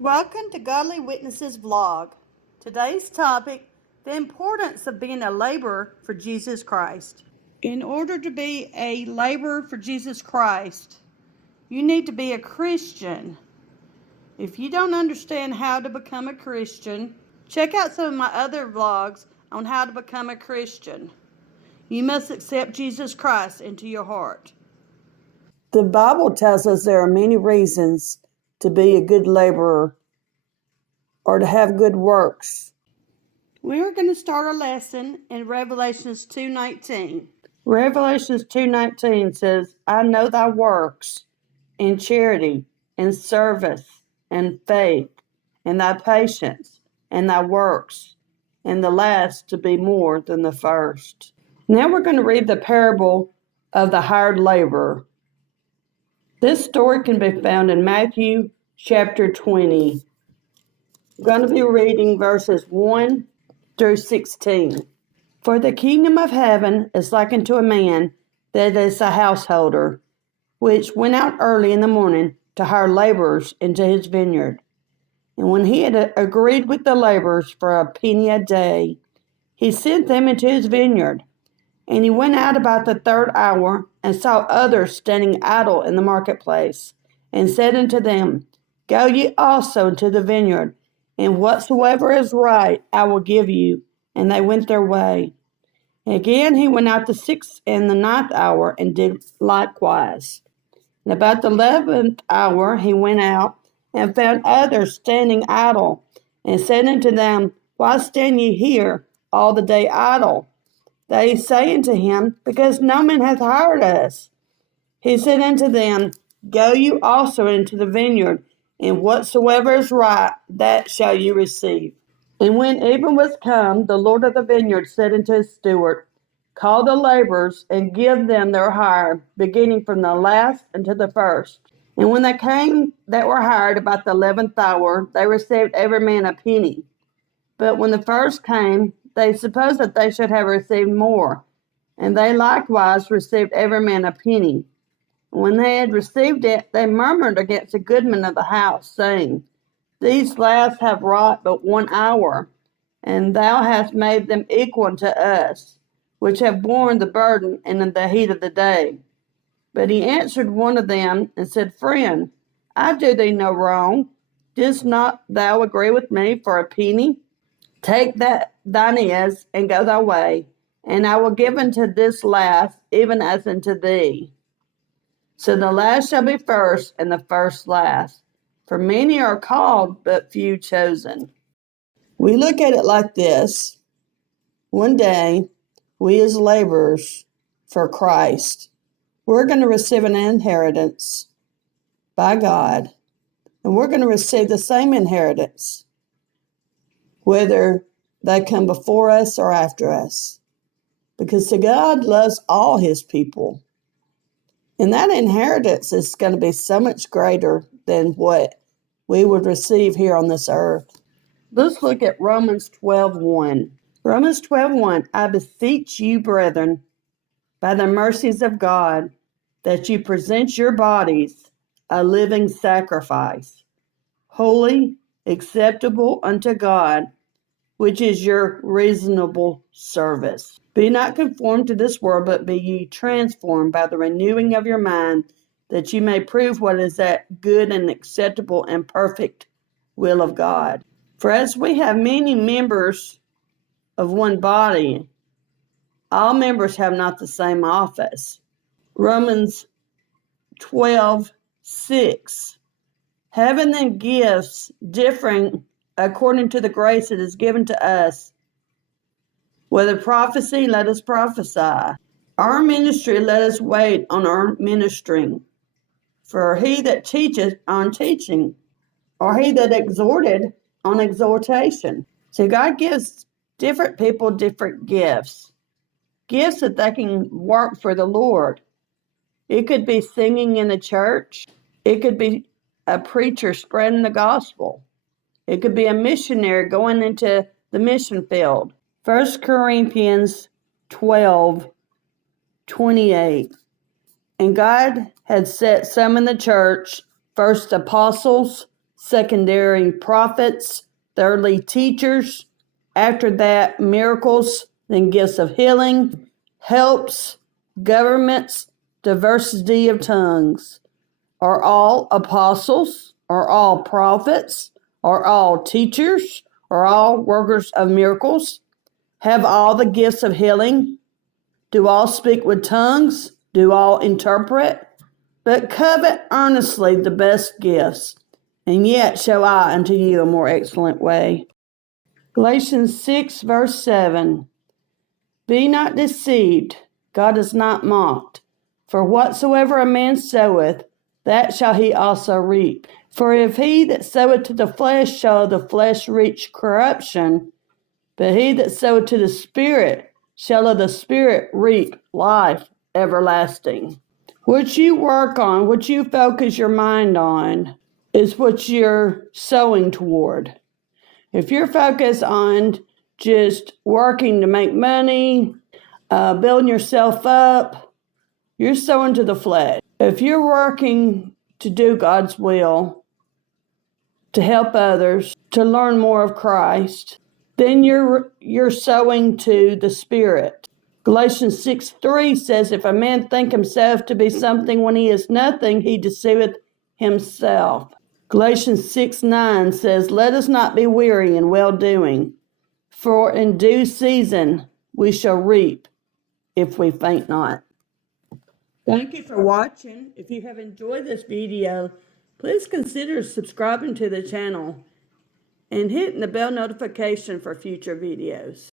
Welcome to Godly Witnesses vlog. Today's topic, the importance of being a laborer for Jesus Christ. In order to be a laborer for Jesus Christ, you need to be a Christian. If you don't understand how to become a Christian, check out some of my other vlogs on how to become a Christian. You must accept Jesus Christ into your heart. The Bible tells us there are many reasons to be a good laborer or to have good works. We are going to start our lesson in Revelations 2:19. Revelations 2:19 says, I know thy works in charity and service and faith and thy patience and thy works, and the last to be more than the first. Now we're going to read the parable of the hired laborer. This story can be found in Matthew chapter 20. I'm going to be reading verses 1 through 16. For the kingdom of heaven is like unto a man that is a householder, which went out early in the morning to hire laborers into his vineyard. And when he had agreed with the laborers for a penny a day, he sent them into his vineyard. And he went out about the third hour, and saw others standing idle in the marketplace, and said unto them, Go ye also into the vineyard, and whatsoever is right I will give you. And they went their way. Again he went out the sixth and the ninth hour, and did likewise. And about the 11th hour he went out, and found others standing idle, and said unto them, Why stand ye here all the day idle? They say unto him, Because no man hath hired us. He said unto them, Go you also into the vineyard, and whatsoever is right, that shall you receive. And when even was come, the Lord of the vineyard said unto his steward, Call the laborers, and give them their hire, beginning from the last unto the first. And when they came that were hired about the 11th hour, they received every man a penny. But when the first came, they supposed that they should have received more, and they likewise received every man a penny. When they had received it, they murmured against the goodman of the house, saying, These last have wrought but 1 hour, and thou hast made them equal unto us, which have borne the burden and in the heat of the day. But he answered one of them, and said, Friend, I do thee no wrong. Didst not thou agree with me for a penny? Take that thine is, and go thy way, and I will give unto this last, even as unto thee. So the last shall be first, and the first last. For many are called, but few chosen. We look at it like this. One day, we as laborers for Christ, we're going to receive an inheritance by God, and we're going to receive the same inheritance, whether they come before us or after us, because God loves all his people. And that inheritance is going to be so much greater than what we would receive here on this earth. Let's look at Romans 12:1. Romans 12:1, I beseech you, brethren, by the mercies of God, that you present your bodies a living sacrifice, holy, acceptable unto God, which is your reasonable service. Be not conformed to this world, but be ye transformed by the renewing of your mind, that you may prove what is that good and acceptable and perfect will of God. For as we have many members of one body, all members have not the same office. Romans 12:6. Having then gifts differing according to the grace that is given to us, whether prophecy, let us prophesy. Our ministry, let us wait on our ministering. For he that teacheth on teaching, or he that exhorted on exhortation. So God gives different people different gifts. Gifts that they can work for the Lord. It could be singing in a church. It could be a preacher spreading the gospel. It could be a missionary going into the mission field. 1 Corinthians 12:28. And God had set some in the church, first apostles, secondary prophets, thirdly teachers, after that miracles, then gifts of healing, helps, governments, diversity of tongues. Are all apostles? Are all prophets? Are all teachers? Are all workers of miracles? Have all the gifts of healing? Do all speak with tongues? Do all interpret? But covet earnestly the best gifts, and yet show I unto you a more excellent way. Galatians 6, verse 7. Be not deceived, God is not mocked. For whatsoever a man soweth, that shall he also reap. For if he that soweth to the flesh shall the flesh reach corruption, but he that soweth to the Spirit shall of the Spirit reap life everlasting. What you work on, what you focus your mind on, is what you're sowing toward. If you're focused on just working to make money, building yourself up, you're sowing to the flesh. If you're working to do God's will, to help others, to learn more of Christ, then you're sowing to the Spirit. Galatians 6:3 says, if a man think himself to be something when he is nothing, he deceiveth himself. Galatians 6:9 says, let us not be weary in well-doing, for in due season we shall reap if we faint not. Thank you for watching. If you have enjoyed this video, please consider subscribing to the channel and hitting the bell notification for future videos.